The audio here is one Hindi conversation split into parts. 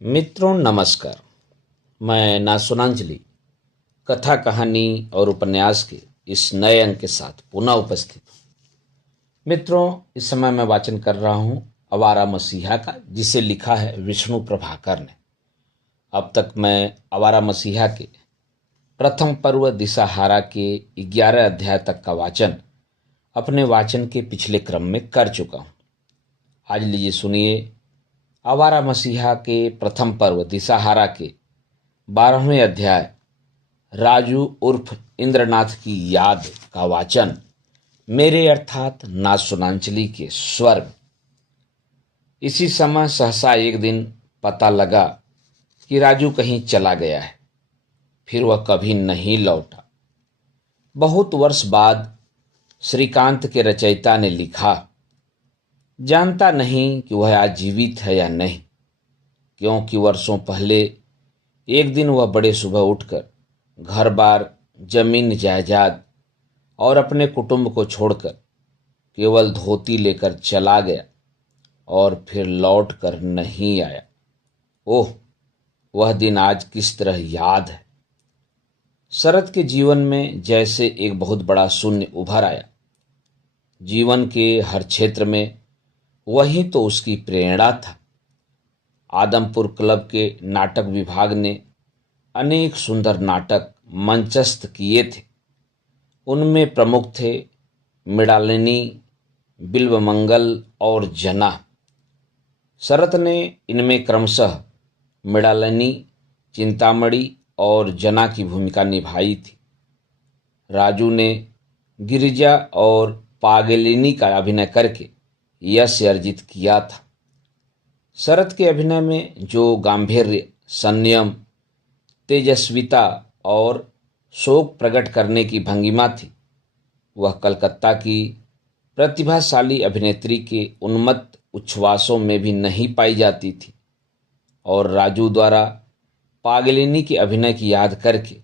मित्रों नमस्कार। मैं नासुनांजलि कथा कहानी और उपन्यास के इस नए अंक के साथ पुनः उपस्थित हूँ। मित्रों, इस समय मैं वाचन कर रहा हूँ आवारा मसीहा का, जिसे लिखा है विष्णु प्रभाकर ने। अब तक मैं आवारा मसीहा के प्रथम पर्व दिशाहारा के 11 अध्याय तक का वाचन अपने वाचन के पिछले क्रम में कर चुका हूँ। आज लीजिए सुनिए आवारा मसीहा के प्रथम पर्व दिशाहारा के 12वें अध्याय राजू उर्फ इंद्रनाथ की याद का वाचन मेरे अर्थात नासुनांचली के स्वर में। इसी समय सहसा एक दिन पता लगा कि राजू कहीं चला गया है। फिर वह कभी नहीं लौटा। बहुत वर्ष बाद श्रीकांत के रचयिता ने लिखा, जानता नहीं कि वह आज जीवित है या नहीं, क्योंकि वर्षों पहले एक दिन वह बड़े सुबह उठकर घर बार, जमीन जायदाद और अपने कुटुंब को छोड़कर केवल धोती लेकर चला गया और फिर लौट कर नहीं आया। ओह, वह दिन आज किस तरह याद है। शरद के जीवन में जैसे एक बहुत बड़ा शून्य उभर आया। जीवन के हर क्षेत्र में वही तो उसकी प्रेरणा था। आदमपुर क्लब के नाटक विभाग ने अनेक सुंदर नाटक मंचस्थ किए थे। उनमें प्रमुख थे मृणालिनी, बिल्वमंगल और जना। शरत ने इनमें क्रमशः मृणालिनी, चिंतामणि और जना की भूमिका निभाई थी। राजू ने गिरिजा और पागलिनी का अभिनय करके यश अर्जित किया था। शरत के अभिनय में जो गांधीर्य, संयम, तेजस्विता और शोक प्रकट करने की भंगिमा थी, वह कलकत्ता की प्रतिभाशाली अभिनेत्री के उन्मत्त उच्छ्वासों में भी नहीं पाई जाती थी। और राजू द्वारा पागलिनी के अभिनय की याद करके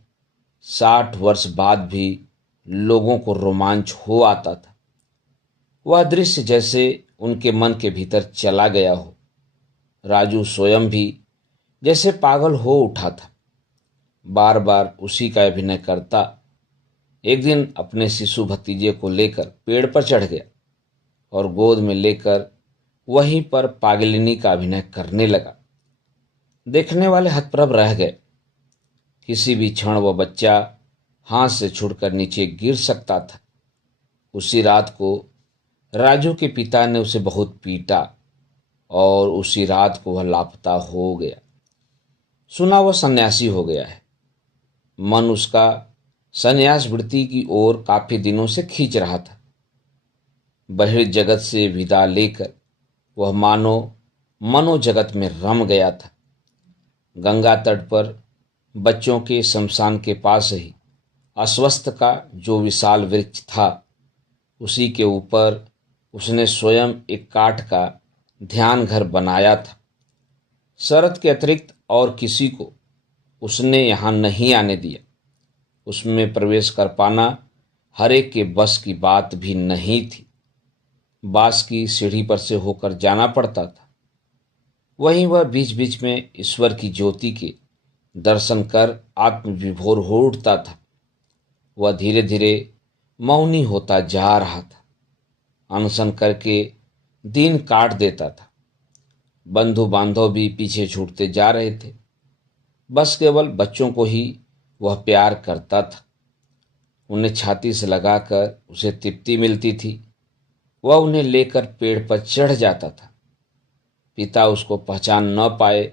60 वर्ष बाद भी लोगों को रोमांच हो आता था। वह दृश्य जैसे उनके मन के भीतर चला गया हो। राजू स्वयं भी जैसे पागल हो उठा था। बार बार उसी का अभिनय करता। एक दिन अपने शिशु भतीजे को लेकर पेड़ पर चढ़ गया और गोद में लेकर वहीं पर पागलिनी का अभिनय करने लगा। देखने वाले हतप्रभ रह गए। किसी भी क्षण वह बच्चा हाथ से छूटकर नीचे गिर सकता था। उसी रात को राजू के पिता ने उसे बहुत पीटा और उसी रात को वह लापता हो गया। सुना वह सन्यासी हो गया है। मन उसका सन्यास वृत्ति की ओर काफी दिनों से खींच रहा था। बहिर्जगत से विदा लेकर वह मानो मनोजगत में रम गया था। गंगा तट पर बच्चों के शमशान के पास ही अस्वस्थ का जो विशाल वृक्ष था, उसी के ऊपर उसने स्वयं एक काठ का ध्यान घर बनाया था। शरत के अतिरिक्त और किसी को उसने यहाँ नहीं आने दिया। उसमें प्रवेश कर पाना हर एक के बस की बात भी नहीं थी। बांस की सीढ़ी पर से होकर जाना पड़ता था। वहीं वह बीच बीच में ईश्वर की ज्योति के दर्शन कर आत्मविभोर हो उठता था। वह धीरे धीरे मौनी होता जा रहा था। अनशन करके दिन काट देता था। बंधु बांधव भी पीछे छूटते जा रहे थे। बस केवल बच्चों को ही वह प्यार करता था। उन्हें छाती से लगाकर उसे तृप्ति मिलती थी। वह उन्हें लेकर पेड़ पर चढ़ जाता था। पिता उसको पहचान न पाए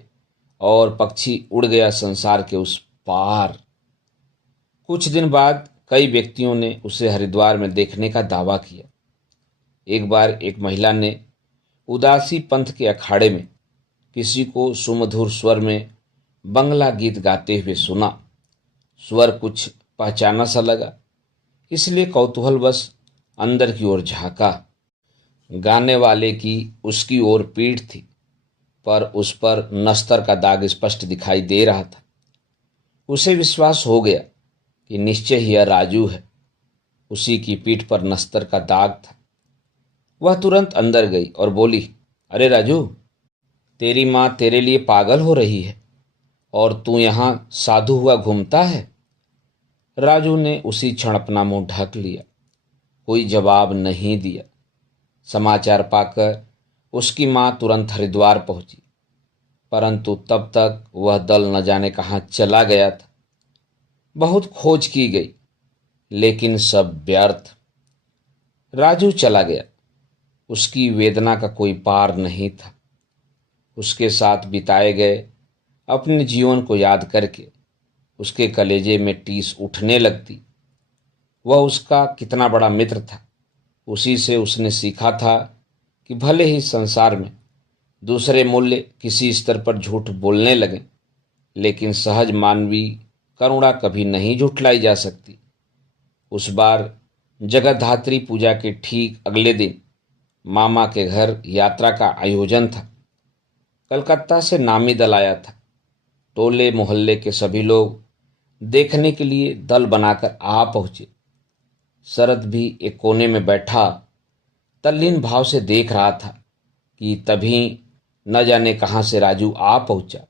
और पक्षी उड़ गया संसार के उस पार। कुछ दिन बाद कई व्यक्तियों ने उसे हरिद्वार में देखने का दावा किया। एक बार एक महिला ने उदासी पंथ के अखाड़े में किसी को सुमधुर स्वर में बंगला गीत गाते हुए सुना। स्वर कुछ पहचाना सा लगा, इसलिए कौतूहलवश अंदर की ओर झांका। गाने वाले की उसकी ओर पीठ थी, पर उस पर नस्तर का दाग स्पष्ट दिखाई दे रहा था। उसे विश्वास हो गया कि निश्चय ही यह राजू है। उसी की पीठ पर नस्तर का दाग था। वह तुरंत अंदर गई और बोली, अरे राजू, तेरी माँ तेरे लिए पागल हो रही है और तू यहाँ साधु हुआ घूमता है। राजू ने उसी क्षण अपना मुंह ढक लिया, कोई जवाब नहीं दिया। समाचार पाकर उसकी माँ तुरंत हरिद्वार पहुंची, परंतु तब तक वह दल न जाने कहाँ चला गया था। बहुत खोज की गई, लेकिन सब व्यर्थ। राजू चला गया, उसकी वेदना का कोई पार नहीं था। उसके साथ बिताए गए अपने जीवन को याद करके उसके कलेजे में टीस उठने लगती। वह उसका कितना बड़ा मित्र था। उसी से उसने सीखा था कि भले ही संसार में दूसरे मूल्य किसी स्तर पर झूठ बोलने लगें, लेकिन सहज मानवीय करुणा कभी नहीं झुठलाई जा सकती। उस बार जगतधात्री पूजा के ठीक अगले दिन मामा के घर यात्रा का आयोजन था। कलकत्ता से नामी दल आया था। टोले मोहल्ले के सभी लोग देखने के लिए दल बनाकर आ पहुंचे। शरद भी एक कोने में बैठा तल्लीन भाव से देख रहा था कि तभी न जाने कहां से राजू आ पहुंचा।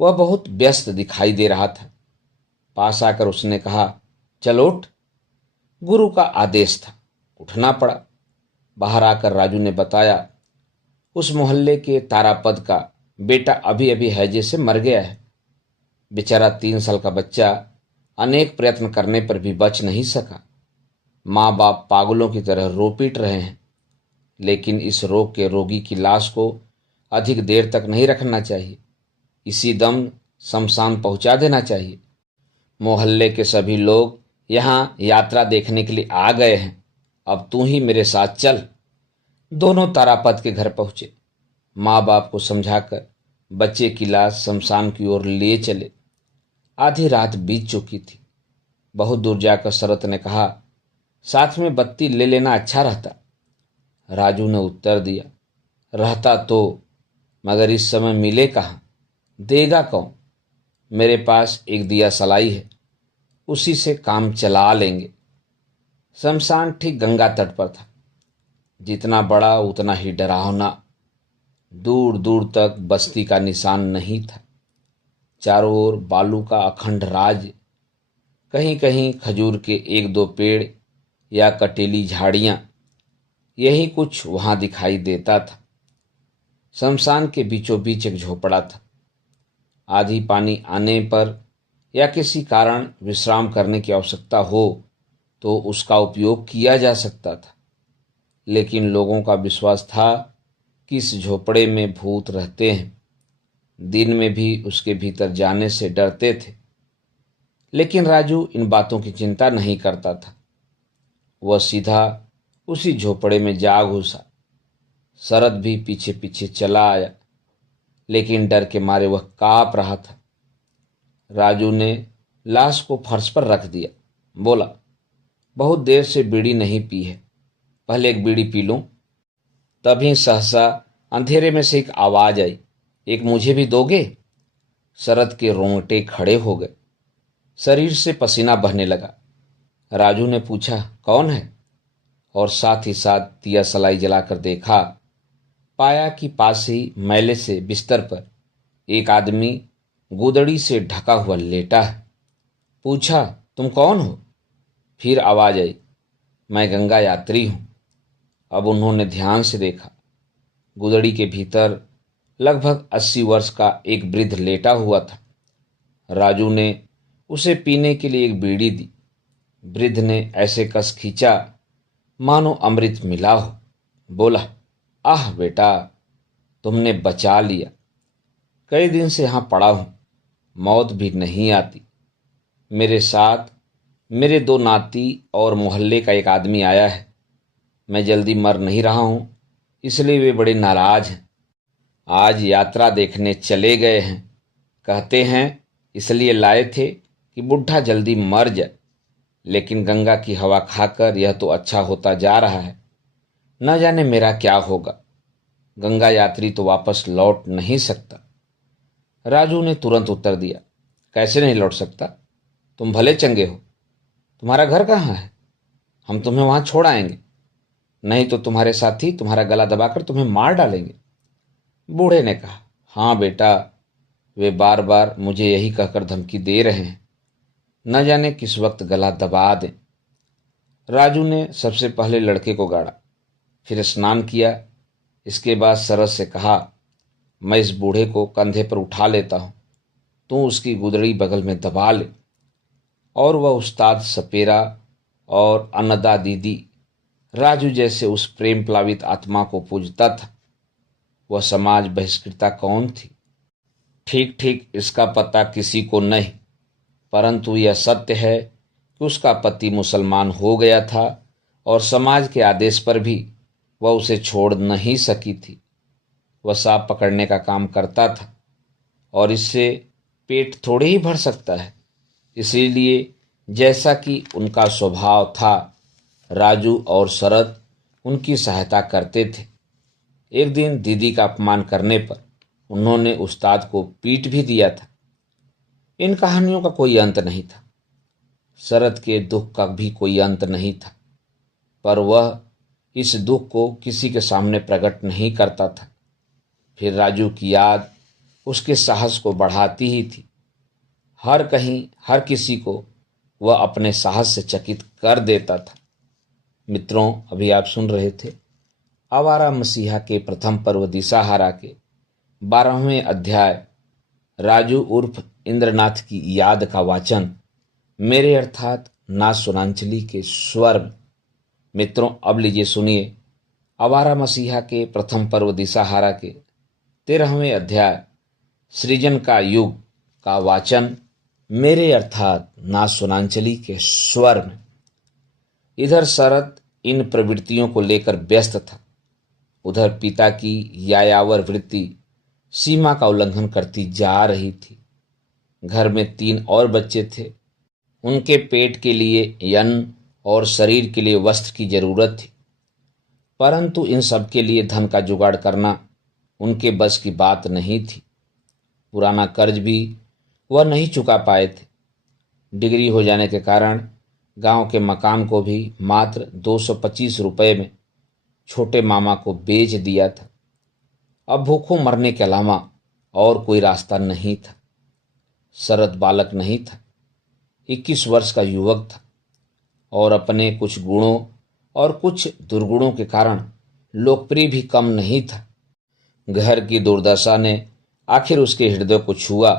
वह बहुत व्यस्त दिखाई दे रहा था। पास आकर उसने कहा, चल उठ। गुरु का आदेश था, उठना पड़ा। बाहर आकर राजू ने बताया, उस मोहल्ले के तारापद का बेटा अभी अभी हैजे से मर गया है। बेचारा 3 साल का बच्चा अनेक प्रयत्न करने पर भी बच नहीं सका। माँ बाप पागलों की तरह रो पीट रहे हैं, लेकिन इस रोग के रोगी की लाश को अधिक देर तक नहीं रखना चाहिए। इसी दम शमशान पहुंचा देना चाहिए। मोहल्ले के सभी लोग यहाँ यात्रा देखने के लिए आ गए हैं। अब तू ही मेरे साथ चल। दोनों तारापद के घर पहुंचे। माँ बाप को समझाकर बच्चे की लाश शमशान की ओर ले चले। आधी रात बीत चुकी थी। बहुत दूर जाकर शरत ने कहा, साथ में बत्ती ले लेना अच्छा रहता। राजू ने उत्तर दिया, रहता तो, मगर इस समय मिले कहाँ, देगा कौन। मेरे पास एक दिया सलाई है, उसी से काम चला लेंगे। शमशान ठीक गंगा तट पर था। जितना बड़ा उतना ही डरावना। दूर दूर तक बस्ती का निशान नहीं था। चारों ओर बालू का अखंड राज। कहीं कहीं खजूर के 1-2 पेड़ या कटेली झाड़ियां, यही कुछ वहां दिखाई देता था। शमशान के बीचों बीच एक झोपड़ा था। आधी पानी आने पर या किसी कारण विश्राम करने की आवश्यकता हो तो उसका उपयोग किया जा सकता था, लेकिन लोगों का विश्वास था कि इस झोपड़े में भूत रहते हैं। दिन में भी उसके भीतर जाने से डरते थे, लेकिन राजू इन बातों की चिंता नहीं करता था। वह सीधा उसी झोपड़े में जा घुसा। शरद भी पीछे पीछे चला आया, लेकिन डर के मारे वह कांप रहा था। राजू ने लाश को फर्श पर रख दिया। बोला, बहुत देर से बीड़ी नहीं पी है, पहले एक बीड़ी पी लूं। तभी सहसा अंधेरे में से एक आवाज आई, एक मुझे भी दोगे। शरद के रोंगटे खड़े हो गए, शरीर से पसीना बहने लगा। राजू ने पूछा, कौन है, और साथ ही साथ दिया सलाई जलाकर देखा। पाया कि पास ही मैले से बिस्तर पर एक आदमी गुदड़ी से ढका हुआ लेटा है। पूछा, तुम कौन हो। फिर आवाज आई, मैं गंगा यात्री हूं। अब उन्होंने ध्यान से देखा। गुदड़ी के भीतर लगभग 80 वर्ष का एक वृद्ध लेटा हुआ था। राजू ने उसे पीने के लिए एक बीड़ी दी। वृद्ध ने ऐसे कस खींचा मानो अमृत मिला हो। बोला, आह बेटा, तुमने बचा लिया। कई दिन से यहां पड़ा हूं, मौत भी नहीं आती। मेरे साथ मेरे 2 नाती और मोहल्ले का एक आदमी आया है। मैं जल्दी मर नहीं रहा हूं, इसलिए वे बड़े नाराज हैं। आज यात्रा देखने चले गए हैं। कहते हैं इसलिए लाए थे कि बुढ़ा जल्दी मर जाए, लेकिन गंगा की हवा खाकर यह तो अच्छा होता जा रहा है। न जाने मेरा क्या होगा। गंगा यात्री तो वापस लौट नहीं सकता। राजू ने तुरंत उत्तर दिया, कैसे नहीं लौट सकता, तुम भले चंगे हो। तुम्हारा घर कहाँ है, हम तुम्हें वहां छोड़ आएंगे, नहीं तो तुम्हारे साथी तुम्हारा गला दबाकर तुम्हें मार डालेंगे। बूढ़े ने कहा, हाँ बेटा, वे बार बार मुझे यही कहकर धमकी दे रहे हैं, न जाने किस वक्त गला दबा दें। राजू ने सबसे पहले लड़के को गाड़ा, फिर स्नान किया। इसके बाद सरस से कहा, मैं इस बूढ़े को कंधे पर उठा लेता हूं, तू उसकी गुदड़ी बगल में दबा ले। और वह उस्ताद सपेरा और अन्नदा दीदी राजू जैसे उस प्रेम प्लावित आत्मा को पूजता था। वह समाज बहिष्कृता कौन थी? ठीक ठीक इसका पता किसी को नहीं, परंतु यह सत्य है कि उसका पति मुसलमान हो गया था और समाज के आदेश पर भी वह उसे छोड़ नहीं सकी थी। वह सांप पकड़ने का काम करता था और इससे पेट थोड़े ही भर सकता है। इसीलिए जैसा कि उनका स्वभाव था, राजू और शरद उनकी सहायता करते थे। एक दिन दीदी का अपमान करने पर उन्होंने उस्ताद को पीट भी दिया था। इन कहानियों का कोई अंत नहीं था। शरद के दुख का भी कोई अंत नहीं था, पर वह इस दुख को किसी के सामने प्रकट नहीं करता था। फिर राजू की याद उसके साहस को बढ़ाती ही थी। हर कहीं हर किसी को वह अपने साहस से चकित कर देता था। मित्रों, अभी आप सुन रहे थे आवारा मसीहा के प्रथम पर्व दिशाहारा के 12वें अध्याय राजू उर्फ इंद्रनाथ की याद का वाचन मेरे अर्थात ना सुनांचली के स्वर में। मित्रों, अब लीजिए सुनिए आवारा मसीहा के प्रथम पर्व दिशाहारा के 13वें अध्याय सृजन का युग का वाचन मेरे अर्थात ना सुनांचली के स्वर में। इधर शरद इन प्रवृत्तियों को लेकर व्यस्त था, उधर पिता की यायावर वृत्ति सीमा का उल्लंघन करती जा रही थी। घर में 3 और बच्चे थे। उनके पेट के लिए अन्न और शरीर के लिए वस्त्र की जरूरत थी, परंतु इन सब के लिए धन का जुगाड़ करना उनके बस की बात नहीं थी। पुराना कर्ज भी वह नहीं चुका पाए थे। डिग्री हो जाने के कारण गांव के मकान को भी मात्र 225 रुपये में छोटे मामा को बेच दिया था। अब भूखों मरने के अलावा और कोई रास्ता नहीं था। शरद बालक नहीं था, 21 वर्ष का युवक था और अपने कुछ गुणों और कुछ दुर्गुणों के कारण लोकप्रिय भी कम नहीं था। घर की दुर्दशा ने आखिर उसके हृदय को छुआ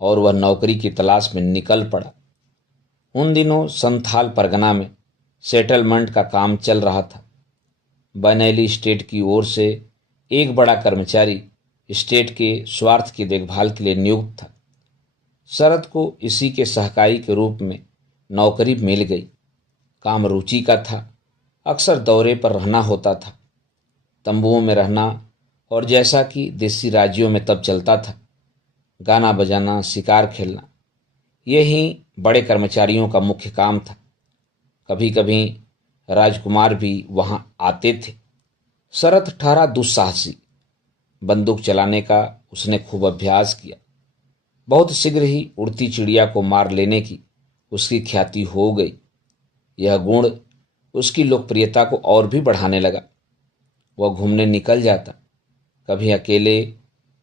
और वह नौकरी की तलाश में निकल पड़ा। उन दिनों संथाल परगना में सेटलमेंट का काम चल रहा था। बनेली स्टेट की ओर से एक बड़ा कर्मचारी स्टेट के स्वार्थ की देखभाल के लिए नियुक्त था। शरद को इसी के सहकारी के रूप में नौकरी मिल गई। काम रुचि का था। अक्सर दौरे पर रहना होता था, तंबुओं में रहना, और जैसा कि देसी राज्यों में तब चलता था, गाना बजाना, शिकार खेलना, यही बड़े कर्मचारियों का मुख्य काम था। कभी कभी राजकुमार भी वहां आते थे। शरद ठहरा दुस्साहसी। बंदूक चलाने का उसने खूब अभ्यास किया। बहुत शीघ्र ही उड़ती चिड़िया को मार लेने की उसकी ख्याति हो गई। यह गुण उसकी लोकप्रियता को और भी बढ़ाने लगा। वह घूमने निकल जाता, कभी अकेले,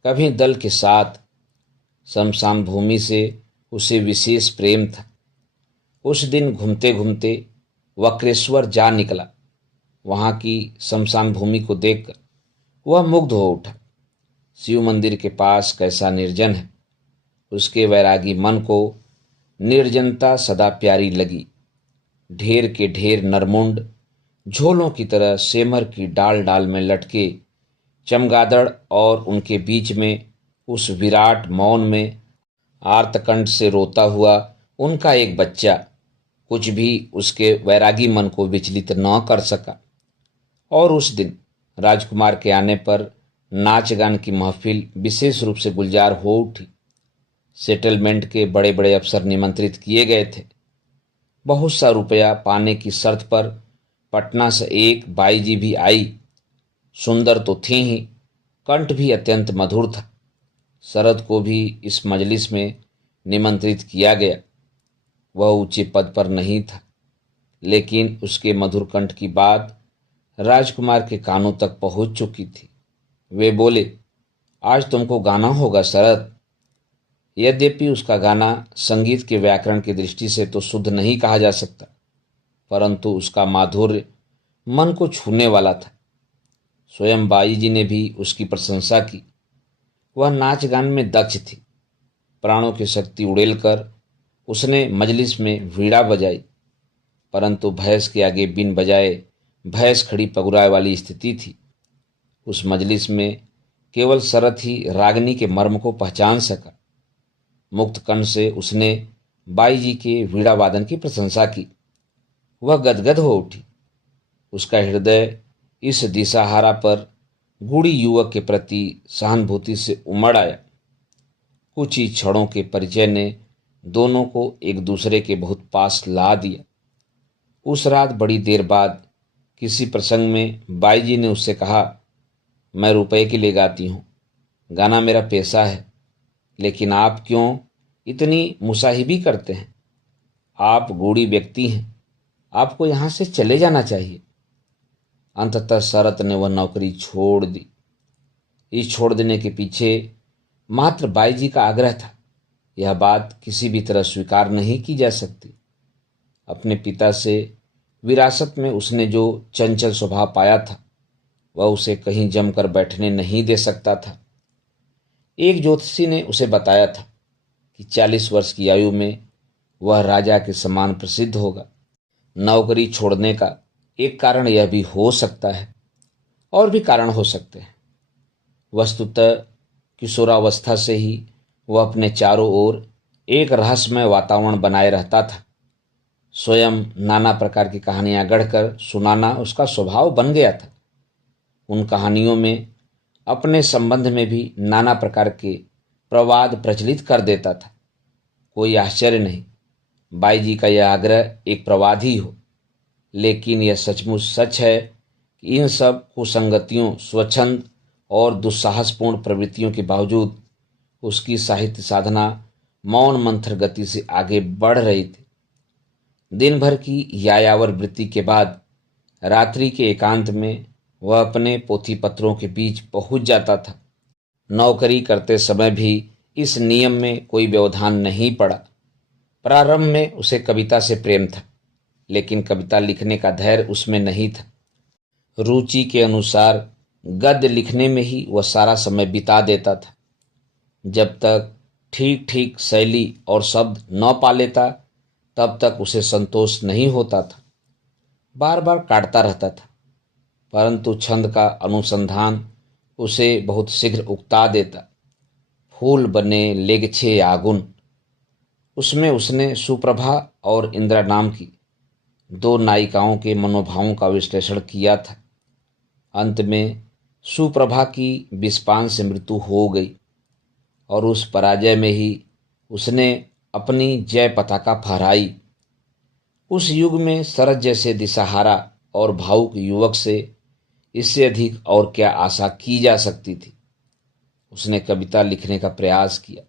कभी दल के साथ। शमशान भूमि से उसे विशेष प्रेम था। उस दिन घूमते घूमते वक्रेश्वर जा निकला। वहां की शमशान भूमि को देखकर वह मुग्ध हो उठा। शिव मंदिर के पास कैसा निर्जन है। उसके वैरागी मन को निर्जनता सदा प्यारी लगी। ढेर के ढेर नरमुंड झोलों की तरह सेमर की डाल डाल में लटके चमगादड़ और उनके बीच में उस विराट मौन में आर्तकंठ से रोता हुआ उनका एक बच्चा कुछ भी उसके वैरागी मन को विचलित न कर सका। और उस दिन राजकुमार के आने पर नाच गान की महफिल विशेष रूप से गुलजार हो उठी। सेटलमेंट के बड़े बड़े अफसर निमंत्रित किए गए थे। बहुत सा रुपया पाने की शर्त पर पटना से एक बाई जी भी आई। सुंदर तो थी ही, कंठ भी अत्यंत मधुर था। शरद को भी इस मजलिस में निमंत्रित किया गया। वह ऊंचे पद पर नहीं था, लेकिन उसके मधुर कंठ की बात राजकुमार के कानों तक पहुंच चुकी थी। वे बोले, आज तुमको गाना होगा शरद। यद्यपि उसका गाना संगीत के व्याकरण की दृष्टि से तो शुद्ध नहीं कहा जा सकता, परंतु उसका माधुर्य मन को छूने वाला था। स्वयं बाई जी ने भी उसकी प्रशंसा की। वह नाच गान में दक्ष थी। प्राणों की शक्ति उड़ेल कर उसने मजलिस में वीणा बजाई, परंतु भैंस के आगे बिन बजाए भैंस खड़ी पगुराए वाली स्थिति थी। उस मजलिस में केवल शरत ही रागनी के मर्म को पहचान सका। मुक्त कंठ से उसने बाई जी के वीणा वादन की प्रशंसा की। वह गदगद हो उठी। उसका हृदय इस दिशाहारा पर गूढ़ी युवक के प्रति सहानुभूति से उमड़ आया। कुछ ही क्षणों के परिचय ने दोनों को एक दूसरे के बहुत पास ला दिया। उस रात बड़ी देर बाद किसी प्रसंग में बाई जी ने उससे कहा, मैं रुपए के लिए गाती हूँ, गाना मेरा पेशा है, लेकिन आप क्यों इतनी मुसाहिबी करते हैं? आप गूढ़ी व्यक्ति हैं, आपको यहाँ से चले जाना चाहिए। अंततः शरत ने वह नौकरी छोड़ दी। इस छोड़ देने के पीछे मात्र बाई जी का आग्रह था। यह बात किसी भी तरह स्वीकार नहीं की जा सकती। अपने पिता से विरासत में उसने जो चंचल स्वभाव पाया था, वह उसे कहीं जमकर बैठने नहीं दे सकता था। एक ज्योतिषी ने उसे बताया था कि 40 वर्ष की आयु में वह राजा के समान प्रसिद्ध होगा। नौकरी छोड़ने का एक कारण यह भी हो सकता है, और भी कारण हो सकते हैं। वस्तुतः किशोरावस्था से ही वह अपने चारों ओर एक रहस्यमय वातावरण बनाए रहता था। स्वयं नाना प्रकार की कहानियां गढ़कर सुनाना उसका स्वभाव बन गया था। उन कहानियों में अपने संबंध में भी नाना प्रकार के प्रवाद प्रचलित कर देता था। कोई आश्चर्य नहीं बाई जी का यह आग्रह एक प्रवाद ही हो, लेकिन यह सचमुच सच है कि इन सब कुसंगतियों, स्वच्छंद और दुस्साहसपूर्ण प्रवृत्तियों के बावजूद उसकी साहित्य साधना मौन मंथर गति से आगे बढ़ रही थी। दिन भर की यायावर वृत्ति के बाद रात्रि के एकांत में वह अपने पोथी पत्रों के बीच पहुंच जाता था। नौकरी करते समय भी इस नियम में कोई व्यवधान नहीं पड़ा। प्रारंभ में उसे कविता से प्रेम था, लेकिन कविता लिखने का धैर्य उसमें नहीं था। रुचि के अनुसार गद्य लिखने में ही वह सारा समय बिता देता था। जब तक ठीक ठीक शैली और शब्द न पा लेता, तब तक उसे संतोष नहीं होता था। बार बार काटता रहता था, परंतु छंद का अनुसंधान उसे बहुत शीघ्र उकता देता। फूल बने लेगछे आगुन, उसमें उसने सुप्रभा और इंदिरा नाम की 2 नायिकाओं के मनोभावों का विश्लेषण किया था। अंत में सुप्रभा की विषपान से मृत्यु हो गई और उस पराजय में ही उसने अपनी जय पताका फहराई। उस युग में शरद जैसे दिशाहारा और भावुक युवक से इससे अधिक और क्या आशा की जा सकती थी। उसने कविता लिखने का प्रयास किया।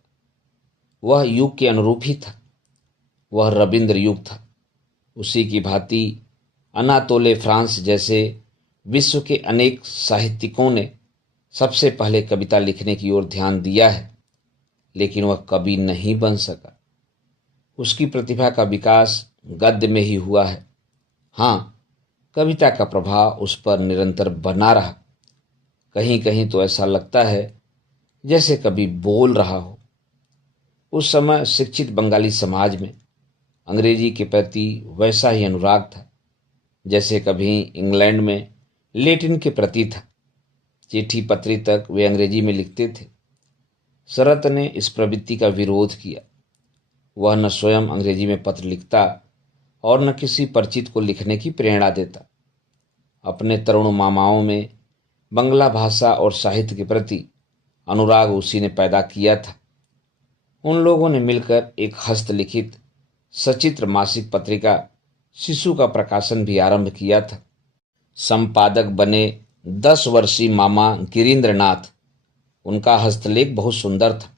वह युग के अनुरूप ही था। वह रविंद्र युग था। उसी की भांति अनातोले फ्रांस जैसे विश्व के अनेक साहित्यिकों ने सबसे पहले कविता लिखने की ओर ध्यान दिया है, लेकिन वह कवि नहीं बन सका। उसकी प्रतिभा का विकास गद्य में ही हुआ है। हाँ, कविता का प्रभाव उस पर निरंतर बना रहा। कहीं कहीं तो ऐसा लगता है जैसे कभी बोल रहा हो। उस समय शिक्षित बंगाली समाज में अंग्रेजी के प्रति वैसा ही अनुराग था जैसे कभी इंग्लैंड में लैटिन के प्रति था। चिट्ठी पत्री तक वे अंग्रेजी में लिखते थे। शरत ने इस प्रवृत्ति का विरोध किया। वह न स्वयं अंग्रेजी में पत्र लिखता और न किसी परिचित को लिखने की प्रेरणा देता। अपने तरुण मामाओं में बंगला भाषा और साहित्य के प्रति अनुराग उसी ने पैदा किया था। उन लोगों ने मिलकर एक हस्तलिखित सचित्र मासिक पत्रिका शिशु का प्रकाशन भी आरंभ किया था। संपादक बने 10 वर्षीय मामा गिरीन्द्रनाथ। उनका हस्तलेख बहुत सुंदर था।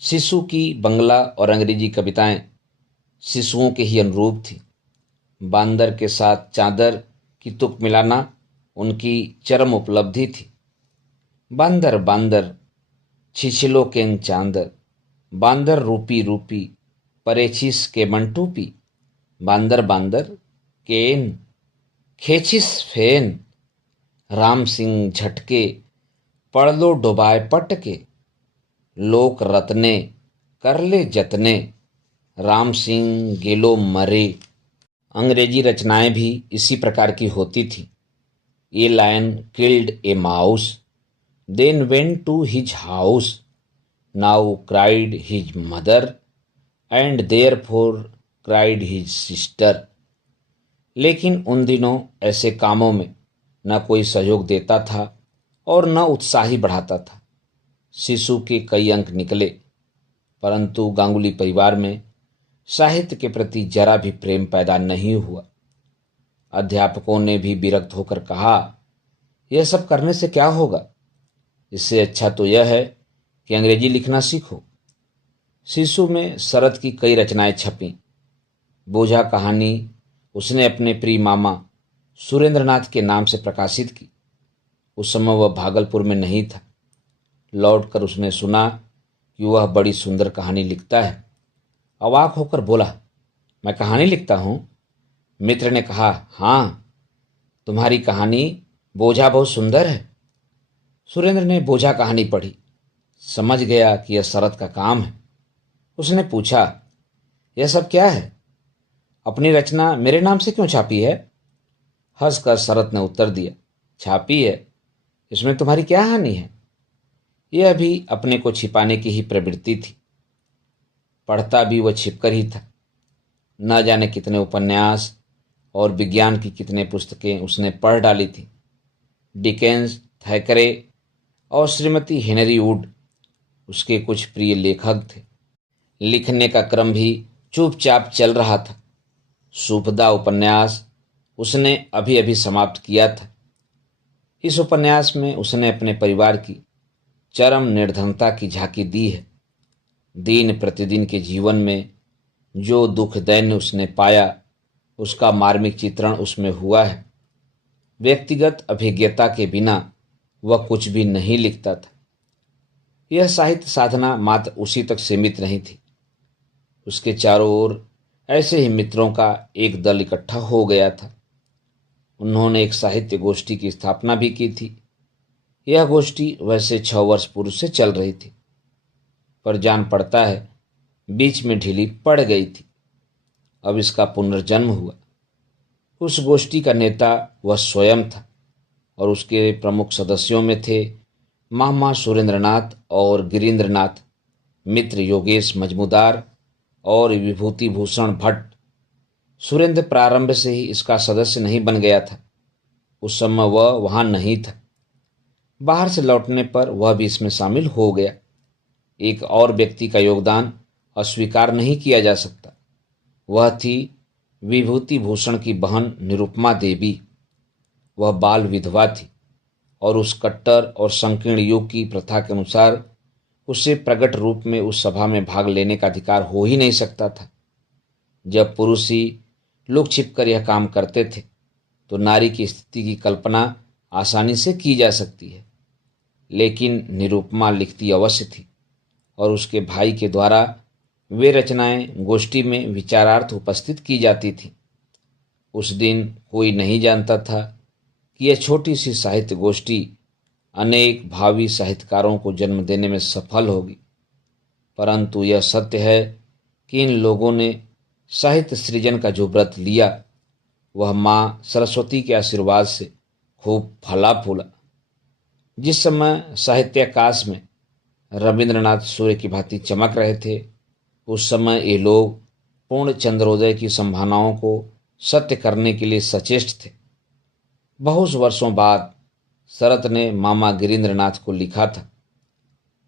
शिशु की बंगला और अंग्रेजी कविताएं शिशुओं के ही अनुरूप थी। बांदर के साथ चादर की तुक मिलाना उनकी चरम उपलब्धि थी। बांदर बांदर छिछलो केंग चांदर, बांदर रूपी रूपी, परेछिस के मंटूपी, बांदर बांदर केन, खेचिस फेन, राम सिंह झटके, पढ़ लो डुबाए पटके, लोक रत्ने, कर ले जतने, राम सिंह गेलो मरे। अंग्रेजी रचनाएं भी इसी प्रकार की होती थी। A lion killed a mouse, then went to his house, now cried his mother, and therefore cried his sister. लेकिन उन दिनों ऐसे कामों में न कोई सहयोग देता था और न उत्साह ही बढ़ाता था। शिशु के कई अंक निकले, परंतु गांगुली परिवार में साहित्य के प्रति जरा भी प्रेम पैदा नहीं हुआ। अध्यापकों ने भी विरक्त होकर कहा, यह सब करने से क्या होगा, इससे अच्छा तो यह है कि अंग्रेजी लिखना सीखो। शिशु में शरद की कई रचनाएं छपीं। बोझा कहानी उसने अपने प्रिय मामा सुरेंद्रनाथ के नाम से प्रकाशित की। उस समय वह भागलपुर में नहीं था। लौटकर उसने सुना कि वह बड़ी सुंदर कहानी लिखता है। अवाक होकर बोला, मैं कहानी लिखता हूँ? मित्र ने कहा, हाँ, तुम्हारी कहानी बोझा बहुत सुंदर है। सुरेंद्र ने बोझा कहानी पढ़ी, समझ गया कि यह शरद का काम है। उसने पूछा, यह सब क्या है? अपनी रचना मेरे नाम से क्यों छापी है? हंसकर शरद ने उत्तर दिया, छापी है, इसमें तुम्हारी क्या हानि है? यह भी अपने को छिपाने की ही प्रवृत्ति थी। पढ़ता भी वह छिपकर ही था। न जाने कितने उपन्यास और विज्ञान की कितने पुस्तकें उसने पढ़ डाली थी। डिकेंस, थैकरे और श्रीमती हेनरी वुड उसके कुछ प्रिय लेखक थे। लिखने का क्रम भी चुपचाप चल रहा था। सुपदा उपन्यास उसने अभी अभी समाप्त किया था। इस उपन्यास में उसने अपने परिवार की चरम निर्धनता की झांकी दी है। दिन प्रतिदिन के जीवन में जो दुख दैन्य उसने पाया, उसका मार्मिक चित्रण उसमें हुआ है। व्यक्तिगत अभिज्ञता के बिना वह कुछ भी नहीं लिखता था। यह साहित्य साधना मात्र उसी तक सीमित नहीं थी। उसके चारों ओर ऐसे ही मित्रों का एक दल इकट्ठा हो गया था। उन्होंने एक साहित्य गोष्ठी की स्थापना भी की थी। यह गोष्ठी वैसे 6 वर्ष पूर्व से चल रही थी, पर जान पड़ता है बीच में ढीली पड़ गई थी। अब इसका पुनर्जन्म हुआ। उस गोष्ठी का नेता वह स्वयं था और उसके प्रमुख सदस्यों में थे मामा सुरेंद्रनाथ और गिरीन्द्रनाथ, मित्र योगेश मजमूदार और विभूति भूषण भट्ट। सुरेंद्र प्रारंभ से ही इसका सदस्य नहीं बन गया था। उस समय वह वहां नहीं था। बाहर से लौटने पर वह भी इसमें शामिल हो गया। एक और व्यक्ति का योगदान अस्वीकार नहीं किया जा सकता। वह थी विभूति भूषण की बहन निरुपमा देवी। वह बाल विधवा थी और उस कट्टर और संकीर्ण युग की प्रथा के अनुसार उसे प्रकट रूप में उस सभा में भाग लेने का अधिकार हो ही नहीं सकता था। जब पुरुष ही लुक छिपकर यह काम करते थे तो नारी की स्थिति की कल्पना आसानी से की जा सकती है। लेकिन निरुपमा लिखती अवश्य थी और उसके भाई के द्वारा वे रचनाएं गोष्ठी में विचारार्थ उपस्थित की जाती थी। उस दिन कोई नहीं जानता था कि यह छोटी सी साहित्य गोष्ठी अनेक भावी साहित्यकारों को जन्म देने में सफल होगी। परंतु यह सत्य है कि इन लोगों ने साहित्य सृजन का जो व्रत लिया वह माँ सरस्वती के आशीर्वाद से खूब फला फूला। जिस समय साहित्याकाश में रविंद्रनाथ सूर्य की भांति चमक रहे थे, उस समय ये लोग पूर्ण चंद्रोदय की संभावनाओं को सत्य करने के लिए सचेष्ट थे। बहुत वर्षों बाद शरत ने मामा गिरीन्द्रनाथ को लिखा था,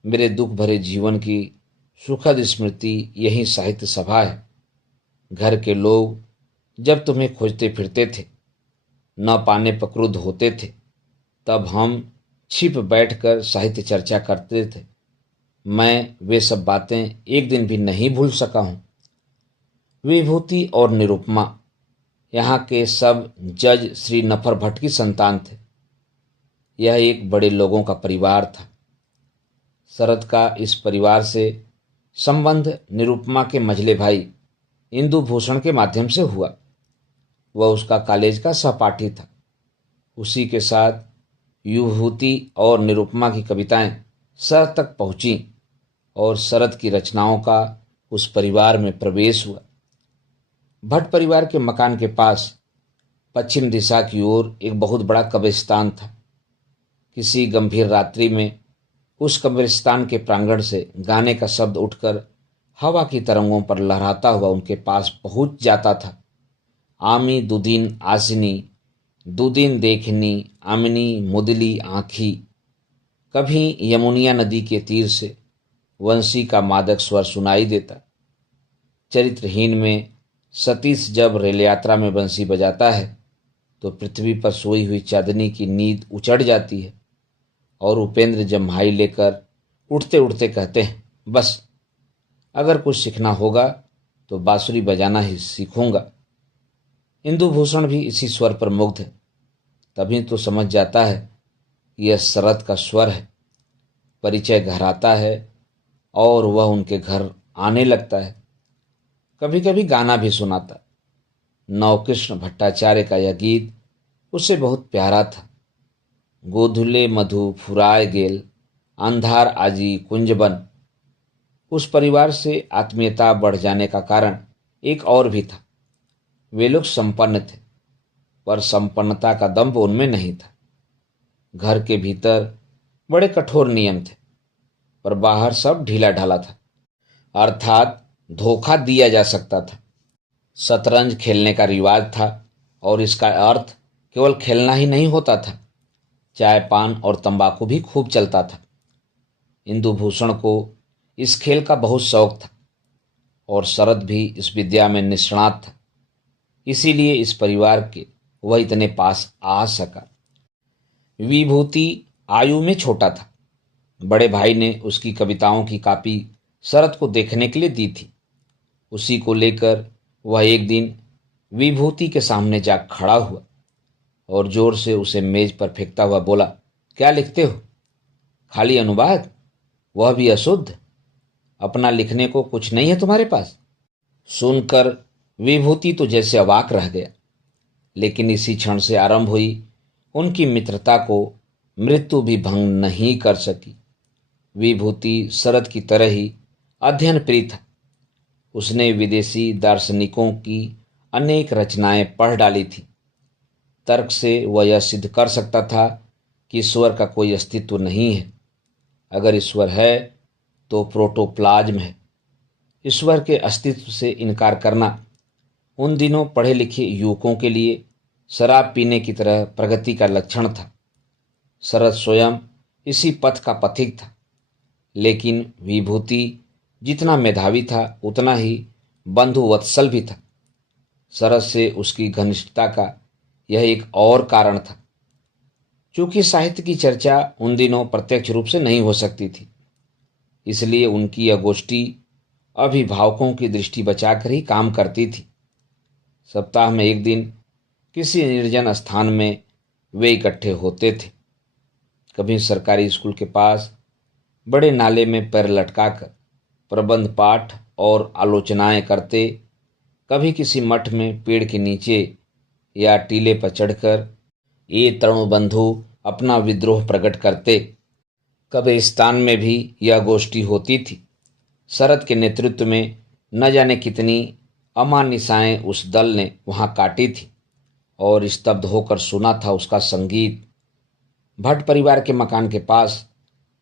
मेरे दुख भरे जीवन की सुखद स्मृति यही साहित्य सभा है। घर के लोग जब तुम्हें खोजते फिरते थे, न पाने पर क्रुद्ध होते थे, तब हम छिप बैठकर साहित्य चर्चा करते थे। मैं वे सब बातें एक दिन भी नहीं भूल सका हूं। विभूति और निरुपमा यहाँ के सब जज श्री नफर भट्ट की संतान थे। यह एक बड़े लोगों का परिवार था। शरद का इस परिवार से संबंध निरुपमा के मझले भाई इंदु भूषण के माध्यम से हुआ। वह उसका कॉलेज का सहपाठी था। उसी के साथ युभूति और निरुपमा की कविताएं शरद तक पहुंची और शरद की रचनाओं का उस परिवार में प्रवेश हुआ। भट्ट परिवार के मकान के पास पश्चिम दिशा की ओर एक बहुत बड़ा कब्रिस्तान था। किसी गंभीर रात्रि में उस कब्रिस्तान के प्रांगण से गाने का शब्द उठकर हवा की तरंगों पर लहराता हुआ उनके पास पहुंच जाता था। आमी दुदिन आसिनी, दुदिन देखनी आमिनी मुदली आँखी। कभी यमुनिया नदी के तीर से वंशी का मादक स्वर सुनाई देता। चरित्रहीन में सतीश जब रेल यात्रा में बंसी बजाता है तो पृथ्वी पर सोई हुई चांदनी की नींद उचड़ जाती है और उपेंद्र जम्हाई लेकर उठते उठते कहते हैं, बस अगर कुछ सीखना होगा तो बांसुरी बजाना ही सीखूंगा। इंदु भूषण भी इसी स्वर पर मुग्ध है। तभी तो समझ जाता है कि यह शरद का स्वर है। परिचय घर आता है और वह उनके घर आने लगता है। कभी कभी गाना भी सुनाता। नवकृष्ण भट्टाचार्य का यह गीत उसे बहुत प्यारा था। गोधुले मधु फुराय गेल, अंधार आजी कुंजबन। उस परिवार से आत्मीयता बढ़ जाने का कारण एक और भी था। वे लोग संपन्न थे, पर संपन्नता का दंभ उनमें नहीं था। घर के भीतर बड़े कठोर नियम थे, पर बाहर सब ढीला ढाला था। अर्थात धोखा दिया जा सकता था। शतरंज खेलने का रिवाज था और इसका अर्थ केवल खेलना ही नहीं होता था। चाय पान और तंबाकू भी खूब चलता था। इंदु भूषण को इस खेल का बहुत शौक था और शरद भी इस विद्या में निष्णात था। इसीलिए इस परिवार के वह इतने पास आ सका। विभूति आयु में छोटा था। बड़े भाई ने उसकी कविताओं की कॉपी शरद को देखने के लिए दी थी। उसी को लेकर वह एक दिन विभूति के सामने जा खड़ा हुआ और जोर से उसे मेज पर फेंकता हुआ बोला, क्या लिखते हो? खाली अनुवाद, वह भी अशुद्ध? अपना लिखने को कुछ नहीं है तुम्हारे पास? सुनकर विभूति तो जैसे अवाक रह गया। लेकिन इसी क्षण से आरंभ हुई उनकी मित्रता को मृत्यु भी भंग नहीं कर सकी। विभूति शरद की तरह ही अध्ययन प्रिय था। उसने विदेशी दार्शनिकों की अनेक रचनाएं पढ़ डाली थी। तर्क से वह यह सिद्ध कर सकता था कि ईश्वर का कोई अस्तित्व नहीं है। अगर ईश्वर है तो प्रोटोप्लाज्म है। ईश्वर के अस्तित्व से इनकार करना उन दिनों पढ़े लिखे युवकों के लिए शराब पीने की तरह प्रगति का लक्षण था। शरद स्वयं इसी पथ का पथिक था। लेकिन विभूति जितना मेधावी था उतना ही बंधुवत्सल भी था। शरद से उसकी घनिष्ठता का यह एक और कारण था। चूंकि साहित्य की चर्चा उन दिनों प्रत्यक्ष रूप से नहीं हो सकती थी, इसलिए उनकी यह गोष्ठी अभिभावकों की दृष्टि बचाकर ही काम करती थी। सप्ताह में एक दिन किसी निर्जन स्थान में वे इकट्ठे होते थे। कभी सरकारी स्कूल के पास बड़े नाले में पैर लटकाकर प्रबंध पाठ और आलोचनाएं करते, कभी किसी मठ में पेड़ के नीचे या टीले पर चढ़कर ये तरुण बंधु अपना विद्रोह प्रकट करते। कब्रिस्तान में भी यह गोष्ठी होती थी। शरद के नेतृत्व में न जाने कितनी अमानिसाएं उस दल ने वहां काटी थी और स्तब्ध होकर सुना था उसका संगीत। भट्ट परिवार के मकान के पास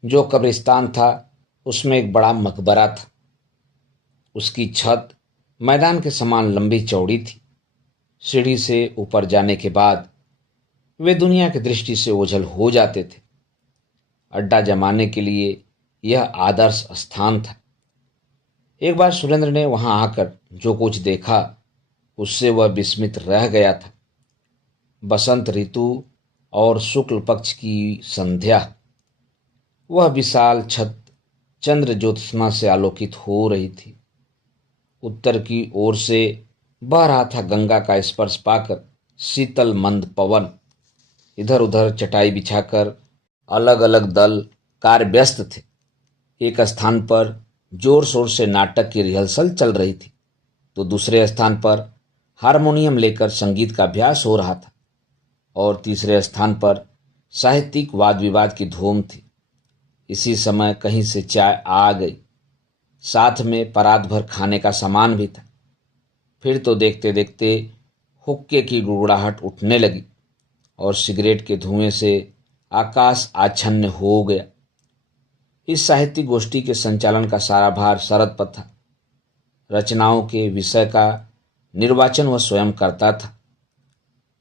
जो कब्रिस्तान था उसमें एक बड़ा मकबरा था। उसकी छत मैदान के समान लंबी चौड़ी थी। सीढ़ी से ऊपर जाने के बाद वे दुनिया की दृष्टि से ओझल हो जाते थे। अड्डा जमाने के लिए यह आदर्श स्थान था। एक बार सुरेंद्र ने वहां आकर जो कुछ देखा उससे वह विस्मित रह गया था। बसंत ऋतु और शुक्ल पक्ष की संध्या, वह विशाल छत चंद्र ज्योत्सना से आलोकित हो रही थी। उत्तर की ओर से बह रहा था गंगा का स्पर्श पाकर शीतल मंद पवन। इधर उधर चटाई बिछाकर अलग अलग दल कार्य व्यस्त थे। एक स्थान पर जोर शोर से नाटक की रिहर्सल चल रही थी, तो दूसरे स्थान पर हारमोनियम लेकर संगीत का अभ्यास हो रहा था और तीसरे स्थान पर साहित्यिक वाद विवाद की धूम थी। इसी समय कहीं से चाय आ गई, साथ में परात भर खाने का सामान भी था। फिर तो देखते देखते हुक्के की गुड़गुड़ाहट उठने लगी और सिगरेट के धुएं से आकाश आच्छन्न हो गया। इस साहित्यिक गोष्ठी के संचालन का सारा भार शरद पर था। रचनाओं के विषय का निर्वाचन वह स्वयं करता था।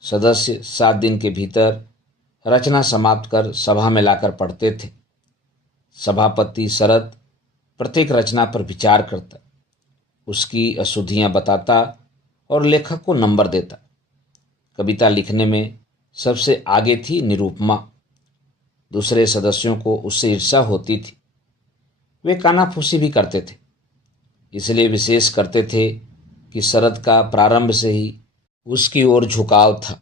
सदस्य 7 दिन के भीतर रचना समाप्त कर सभा में लाकर पढ़ते थे। सभापति शरद प्रत्येक रचना पर विचार करता, उसकी अशुद्धियां बताता और लेखक को नंबर देता। कविता लिखने में सबसे आगे थी निरुपमा। दूसरे सदस्यों को उससे ईर्ष्या होती थी। वे कानाफूसी भी करते थे, इसलिए विशेष करते थे कि शरद का प्रारंभ से ही उसकी ओर झुकाव था।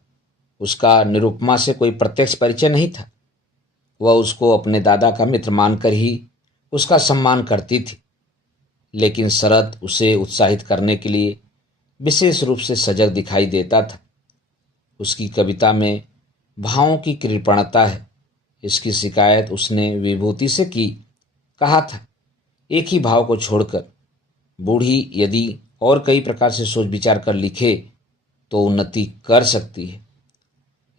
उसका निरुपमा से कोई प्रत्यक्ष परिचय नहीं था। वह उसको अपने दादा का मित्र मानकर ही उसका सम्मान करती थी, लेकिन शरद उसे उत्साहित करने के लिए विशेष रूप से सजग दिखाई देता था। उसकी कविता में भावों की कृपणता है, इसकी शिकायत उसने विभूति से की। कहा था, एक ही भाव को छोड़कर बूढ़ी यदि और कई प्रकार से सोच विचार कर लिखे तो उन्नति कर सकती है।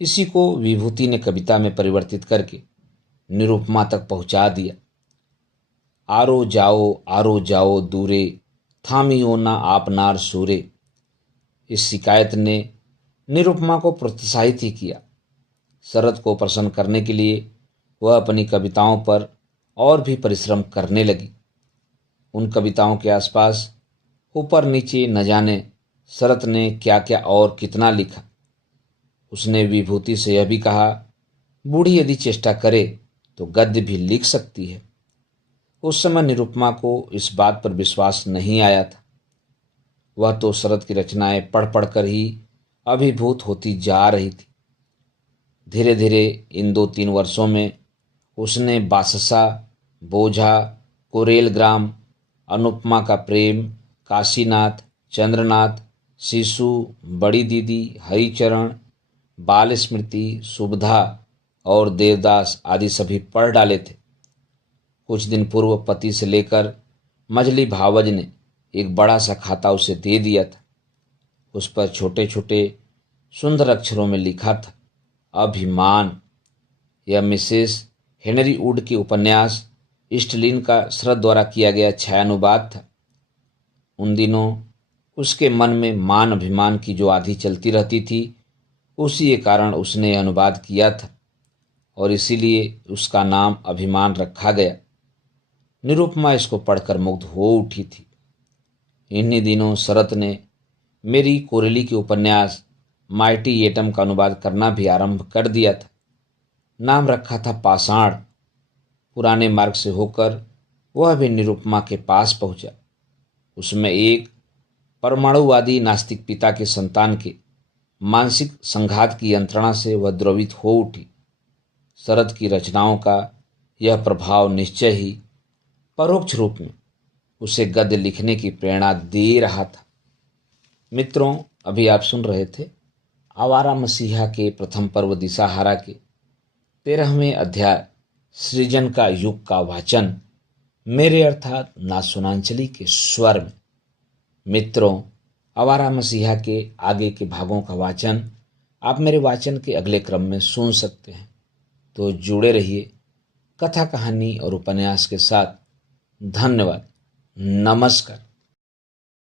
इसी को विभूति ने कविता में परिवर्तित करके निरुपमा तक पहुंचा दिया। आरो जाओ दूरे, थामियो ना आपनार सूरे। इस शिकायत ने निरुपमा को प्रोत्साहित ही किया। शरद को प्रसन्न करने के लिए वह अपनी कविताओं पर और भी परिश्रम करने लगी। उन कविताओं के आसपास ऊपर नीचे न जाने शरद ने क्या क्या और कितना लिखा। उसने विभूति से यह भी कहा, बूढ़ी यदि चेष्टा करे तो गद्य भी लिख सकती है। उस समय निरुपमा को इस बात पर विश्वास नहीं आया था। वह तो शरद की रचनाएं पढ़ पढ़ कर ही अभिभूत होती जा रही थी। धीरे धीरे इन 2-3 वर्षों में उसने बाससा, बोझा, कोरेलग्राम, अनुपमा का प्रेम, काशीनाथ, चंद्रनाथ, शिशु, बड़ी दीदी, हरिचरण, बाल स्मृति, सुबधा और देवदास आदि सभी पढ़ डाले थे। कुछ दिन पूर्व पति से लेकर मजली भावज ने एक बड़ा सा खाता उसे दे दिया था। उस पर छोटे छोटे सुंदर अक्षरों में लिखा था, अभिमान। यह मिसेस हेनरी वुड के उपन्यास ईस्टलिन का शरद द्वारा किया गया छायानुवाद था। उन दिनों उसके मन में मान अभिमान की जो आधी चलती रहती थी, उसी के कारण उसने यह अनुवाद किया था और इसीलिए उसका नाम अभिमान रखा गया। निरुपमा इसको पढ़कर मुग्ध हो उठी थी। इन्हीं दिनों शरद ने मेरी कोरेली के उपन्यास माइटी एटम का अनुवाद करना भी आरंभ कर दिया था। नाम रखा था पाषाण। पुराने मार्ग से होकर वह भी निरुपमा के पास पहुंचा। उसमें एक परमाणुवादी नास्तिक पिता के संतान के मानसिक संघात की यंत्रणा से वह द्रवित हो उठी। शरद की रचनाओं का यह प्रभाव निश्चय ही परोक्ष रूप में उसे गद्य लिखने की प्रेरणा दे रहा था। मित्रों, अभी आप सुन रहे थे आवारा मसीहा के प्रथम पर्व दिशाहारा के 13वें अध्याय सृजन का युग का वाचन मेरे अर्थात नासुनांचली के स्वर में। मित्रों, आवारा मसीहा के आगे के भागों का वाचन आप मेरे वाचन के अगले क्रम में सुन सकते हैं, तो जुड़े रहिए कथा कहानी और उपन्यास के साथ। धन्यवाद। नमस्कार।